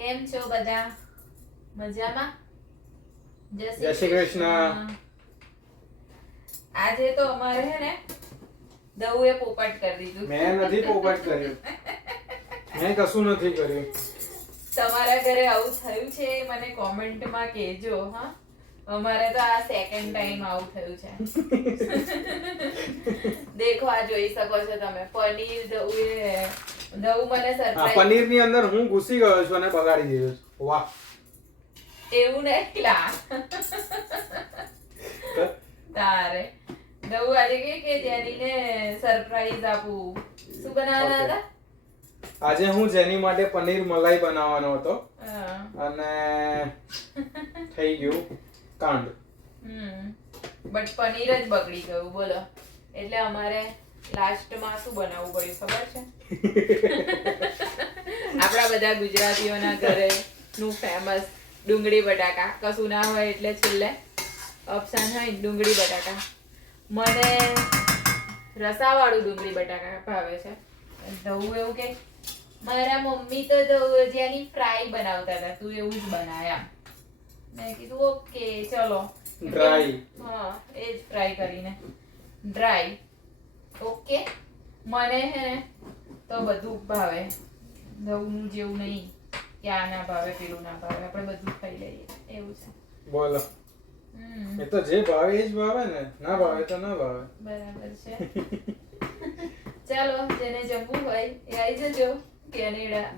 કેમ છો બધા? મજામાં? જય શ્રી કૃષ્ણ. આજે તો અમારે હે ને દઉએ પોપટ કરી દીધું. મેં નથી પોપટ કર્યું. મેં કશું નથી કર્યું. તમારા ઘરે આવું થયું છે મને કોમેન્ટમાં કહેજો હા. અમારે તો આ સેકન્ડ ટાઈમ આવું થયું છે. દેખો આ જોઈ શકો છો તમે પનીર દઉં મને સરપ્રાઈઝ. પનીરની અંદર હું ઘૂસી ગયો છું અને બગાડી દીધું. વાહ. એવું નહીં લા. તારે દઉં આજે કે જેનીને સરપ્રાઈઝ આપું. શું બનાવવાના હતા? આજે હું જેની માટે પનીર મલાઈ બનાવવાનો હતો હા. અને થઈ ગયું કાંડ. બટ પનીર જ બગડી ગયું બોલો. એટલે અમારે લાસ્ટમાં શું બનાવવું પડ્યું ખબર છે? આપણા બધા ગુજરાતીઓના ઘરે નું ફેમસ ડુંગળી બટાકા. કશું ના હોય એટલે છેલ્લે ઓપ્શન હોય ડુંગળી બટાકા. મને રસાવાળું ડુંગળી બટાકા ભાવે છે. દઉં એવું કે મારા મમ્મી તો દઉં જેની ફ્રાય બનાવતા હતા તું એવું જ બનાયા. મેં કીધું ઓકે ચલો ડ્રાય. હા એ જ ફ્રાય કરીને ડ્રાય. ઓકે મને હે ને તો બધું ભાવે. દઉંનું જેવું નહીં કે આ ના ભાવે પેલું ના ભાવે. આપણે બધું ખાઈ લઈએ એવું છે. બોલો. એ તો જે ભાવે એ જ ભાવે ને. ના ભાવે તો ના ભાવે. બરાબર છે. ચાલો જેને જમવું હોય એ આવી જજો કેનેડા.